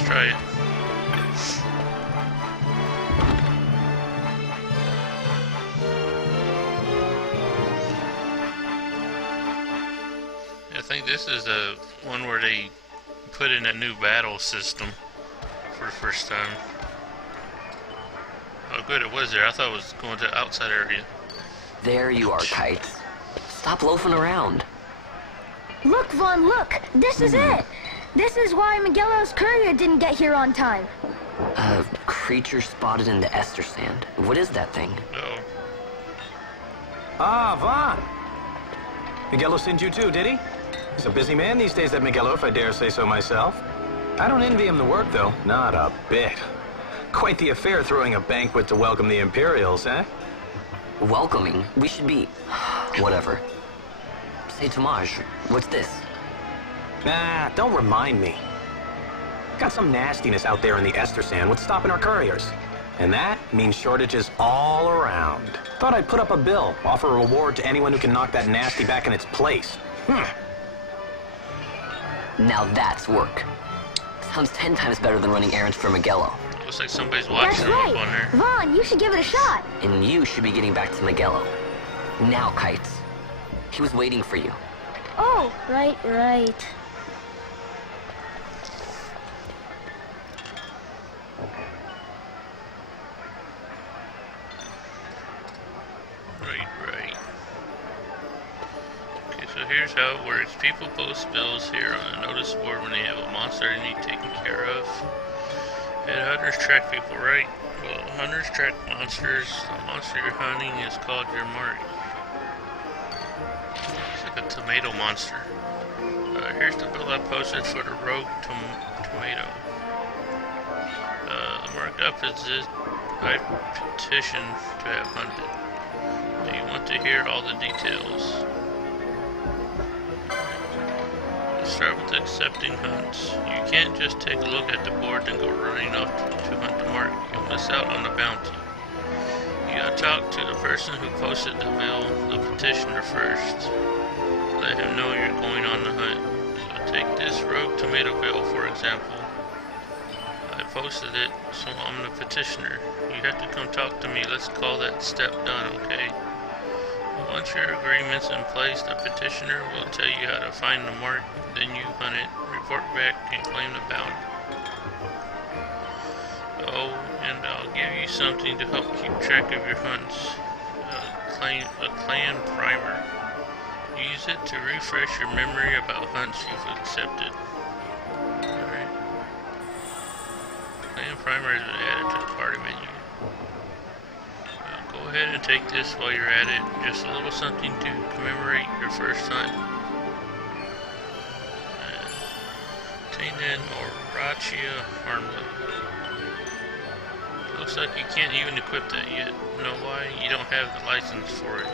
Let's try it. I think this is the one where they put in a new battle system for the first time. Oh good, it was there. I thought it was going to the outside area. There you are, Kites. Stop loafing around. Look, Vaughn, look! This is it! This is why Miguelo's courier didn't get here on time. A creature spotted in the ester sand. What is that thing? Oh. Ah, Vaughn! Miguelo sent you too, did he? He's a busy man these days, that Miguelo, if I dare say so myself. I don't envy him the work, though. Not a bit. Quite the affair throwing a banquet to welcome the Imperials, eh? Welcoming? We should be... whatever. Say, Tomaj, what's this? Nah, don't remind me. Got some nastiness out there in the ester sand. What's stopping our couriers? And that means shortages all around. Thought I'd put up a bill, offer a reward to anyone who can knock that nasty back in its place. Now that's work. Sounds 10 times better than running errands for Miguelo. Looks like somebody's watching them up on there. Vaughn, you should give it a shot. And you should be getting back to Miguelo. Now, Kites. He was waiting for you. Oh, right. Right. Okay, so here's how it works. People post bills here on a notice board when they have a monster they need taken care of. And hunters track people, right? Well, hunters track monsters. The monster you're hunting is called your mark. It's like a tomato monster. Here's the bill I posted for the rogue tomato. The marked up is this. I petition to have hunted. Do you want to hear all the details? Let's start with accepting hunts. You can't just take a look at the board and go running off to hunt the mark. You'll miss out on the bounty. You gotta talk to the person who posted the bill, the petitioner, first. Let him know you're going on the hunt. So take this rogue tomato bill, for example. I posted it, so I'm the petitioner. You have to come talk to me. Let's call that step done, okay? Once your agreement's in place, the petitioner will tell you how to find the mark, then you hunt it, report back, and claim the bounty. Oh, and I'll give you something to help keep track of your hunts. A clan primer. Use it to refresh your memory about hunts you've accepted. Alright. Clan primer has been added to the party menu. Go ahead and take this while you're at it. Just a little something to commemorate your first hunt. Tainted Orachia Armlet. Looks like you can't even equip that yet. Know why? You don't have the license for it.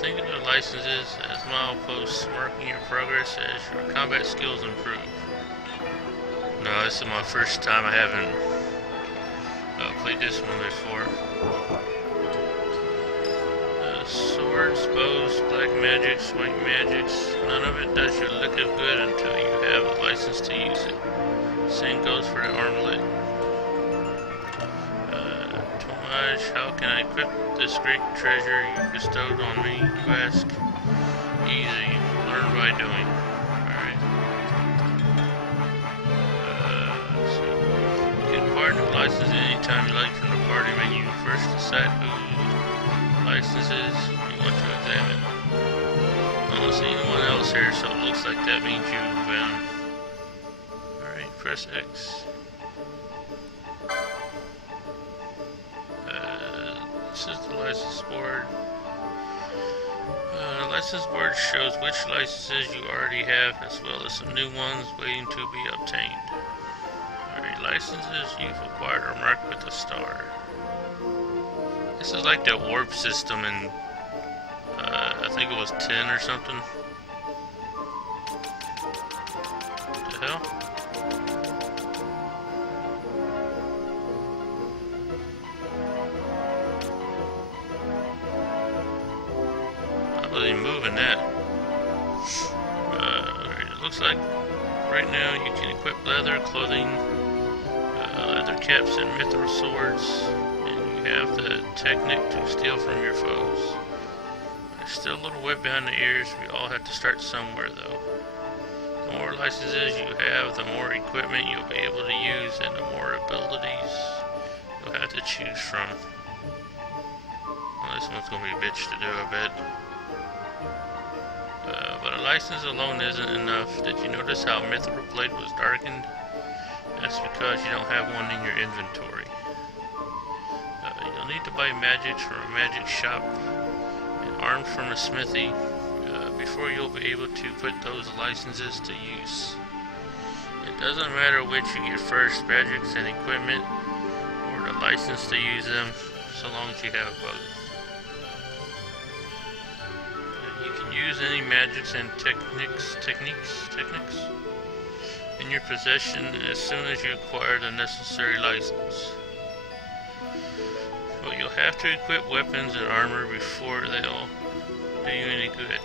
Think of the licenses as mileposts marking your progress as your combat skills improve. No, this is my first time. I haven't played this one before. Swords, bows, black magics, white magics, none of it does you lick of good until you have a license to use it. Same goes for the armlet. Tomaj, how can I equip this great treasure you bestowed on me, you ask? Easy, learn by doing. Alright. You can acquire new licenses anytime you like from the party menu. First decide who licenses you want to examine. I don't see anyone else here, so it looks like that means you've been. Alright, press X. This is the license board. The license board shows which licenses you already have, as well as some new ones waiting to be obtained. Alright, licenses you've acquired are marked with a star. This is like the warp system in, I think it was 10 or something. What the hell? Not really moving that. It looks like right now you can equip leather clothing, leather caps, and mithril swords, and you have the technique to steal from your foes. There's still a little wet behind the ears. We all have to start somewhere, though. The more licenses you have, the more equipment you'll be able to use, and the more abilities you'll have to choose from. Well, this one's gonna be a bitch to do, I bet. But a license alone isn't enough. Did you notice how Mithril Blade was darkened? That's because you don't have one in your inventory. You'll need to buy magics from a magic shop and arms from a smithy before you'll be able to put those licenses to use. It doesn't matter which you get first, magics and equipment, or the license to use them, so long as you have both. You can use any magics and techniques in your possession as soon as you acquire the necessary license. But you'll have to equip weapons and armor before they'll do you any good.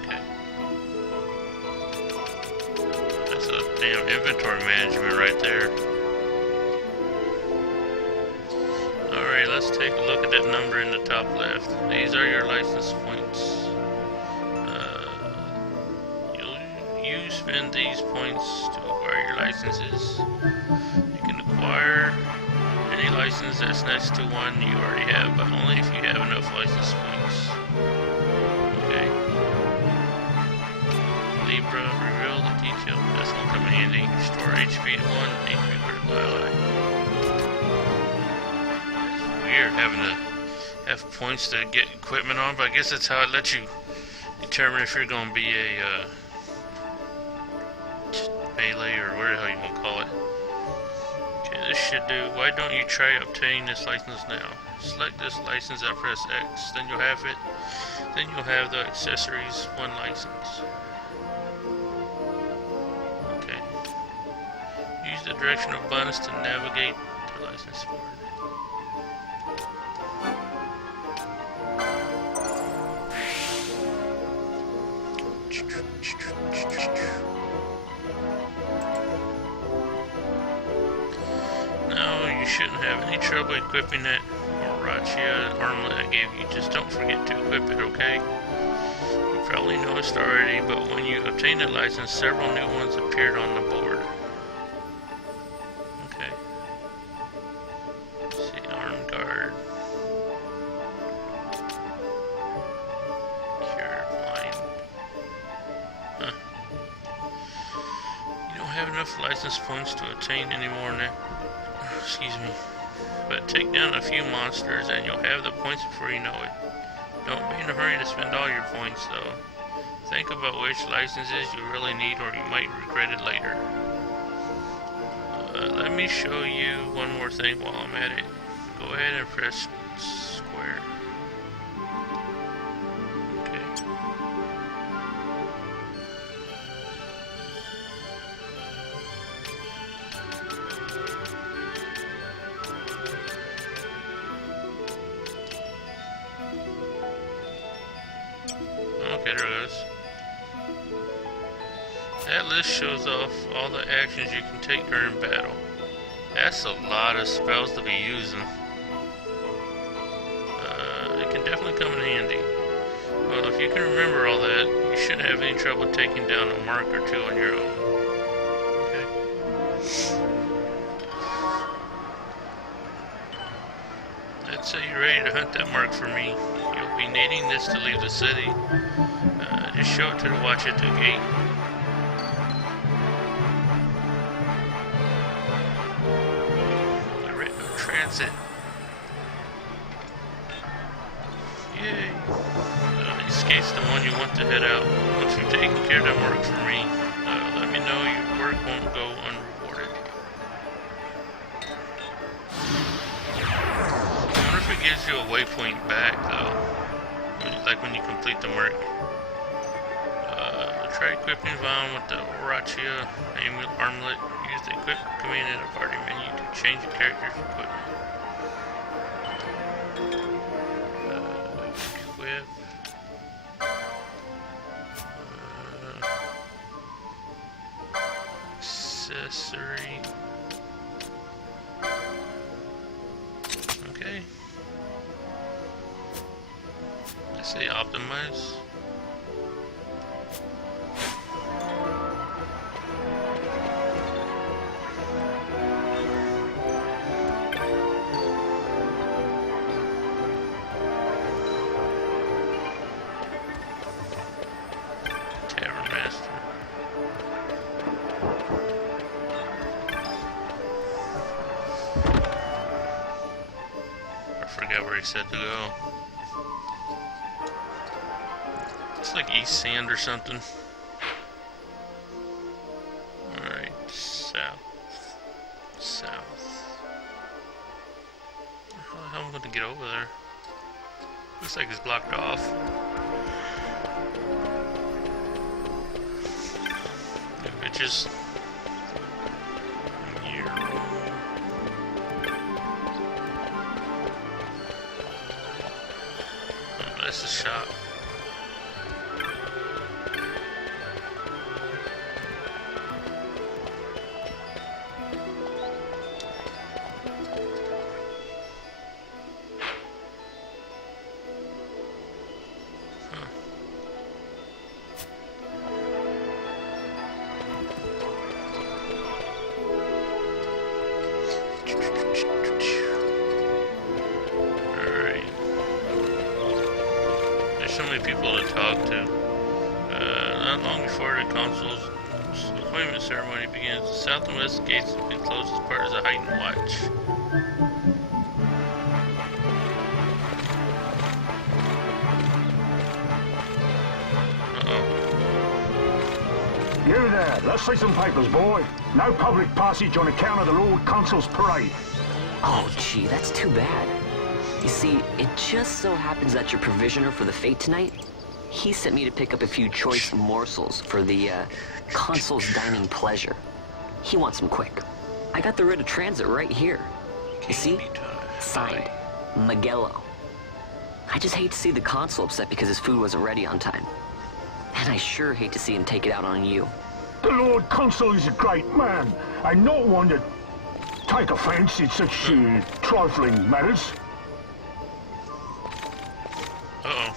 Okay. That's a damn inventory management right there. Alright, let's take a look at that number in the top left. These are your license points. You spend these points to acquire your licenses. You can acquire any license that's next to one you already have, but only if you have enough license points. Okay. Libra, reveal the detail. That's gonna come in handy. Restore HP to 1, HP critical ally. Weird having to have points to get equipment on, but I guess that's how it lets you determine if you're going to be a melee or whatever the hell you want to call it. Okay, this should do. Why don't you try obtaining this license now? Select this license and press X, then you'll have it. Then you'll have the accessories 1 license. Okay. Use the directional buttons to navigate the license board. Now you shouldn't have any trouble equipping that Orachia armlet I gave you. Just don't forget to equip it, okay? You probably noticed already, but when you obtained that license, several new ones appeared on the board. Okay. Let's see, arm guard. Cure blind. Huh. You don't have enough license points to obtain any more now. Excuse me. But take down a few monsters and you'll have the points before you know it. Don't be in a hurry to spend all your points though. Think about which licenses you really need or you might regret it later. Let me show you one more thing while I'm at it. Go ahead and press square. Okay. Okay, there it goes. That list shows off all the actions you can take during battle. That's a lot of spells to be using. It can definitely come in handy. Well, if you can remember all that, you shouldn't have any trouble taking down a mark or 2 on your own. Okay. Let's say you're ready to hunt that mark for me. You'll be needing this to leave the city. Just show it to the watch at the gate. Transit. Yay. Escape's the one you want to head out. Once you've taken care of that work for me, let me know your work won't go unrewarded. I wonder if it gives you a waypoint back though. Like when you complete the work. Try equipping Vaughn with the Orachia armlet. Use the equip command in the party menu to change the character's equipment. Equip. Accessory. Okay. I say optimize. Tavern Master. I forgot where he said to go. It's like East Sand or something. Alright, south. South. How the hell am I gonna get over there? Looks like it's blocked off. If it just... That's the shop. So many people to talk to. Not long before the consul's appointment ceremony begins, the south and west gates will be closed as part of the heightened watch. You there, let's see some papers, boy. No public passage on account of the Lord Consul's parade. Oh, gee, that's too bad. You see, it just so happens that your provisioner for the fete tonight, he sent me to pick up a few choice morsels for the, consul's dining pleasure. He wants them quick. I got the writ of transit right here. You see? Signed, Magello. I just hate to see the consul upset because his food wasn't ready on time. And I sure hate to see him take it out on you. The Lord Consul is a great man, and not one to take offense in such trifling matters. Uh-oh.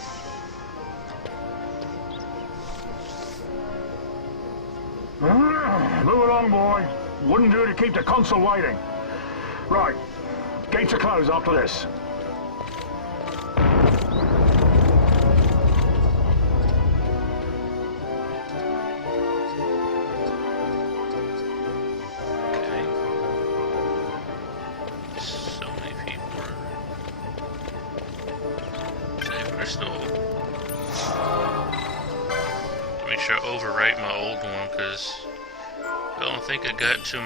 Move along, boy. Wouldn't do to keep the Consul waiting. Right. Gates are closed after this. Okay. So many people. Save crystal. Make sure I overwrite my old one, because I don't think I got too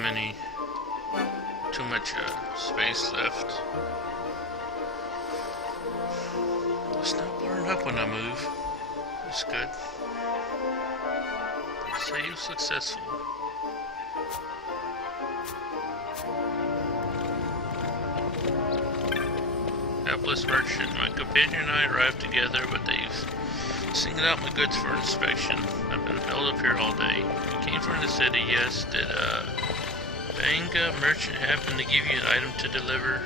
much space left. It's not blurring up when I move. That's good. Save successful. Hapless merchant. My companion and I arrived together, but they've singled out my goods for inspection. I've been held up here all day. You came from the city, yes. Did Banga merchant happen to give you an item to deliver?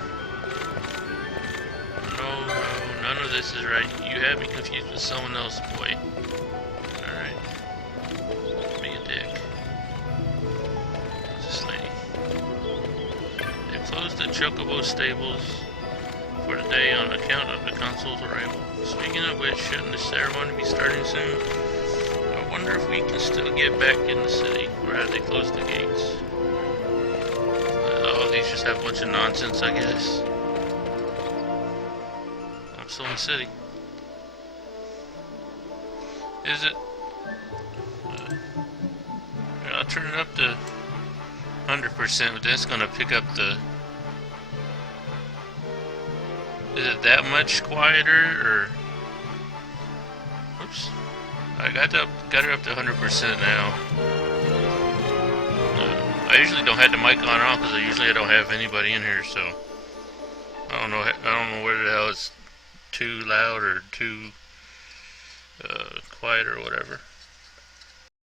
No, none of this is right. You have me confused with someone else, boy. Alright. Be a dick. Who's this lady? They closed the Chocobo stables for the day on account of the consul's arrival. Speaking of which, shouldn't the ceremony be starting soon? I wonder if we can still get back in the city, or have they closed the gates? Oh, these just have a bunch of nonsense, I guess. I'm still in the city. Is it? I'll turn it up to 100%, but that's gonna pick up the... Is it that much quieter, or... Oops. I got it up to 100% now. I usually don't have the mic on off because I don't have anybody in here, so I don't know whether the hell it's too loud or too quiet or whatever.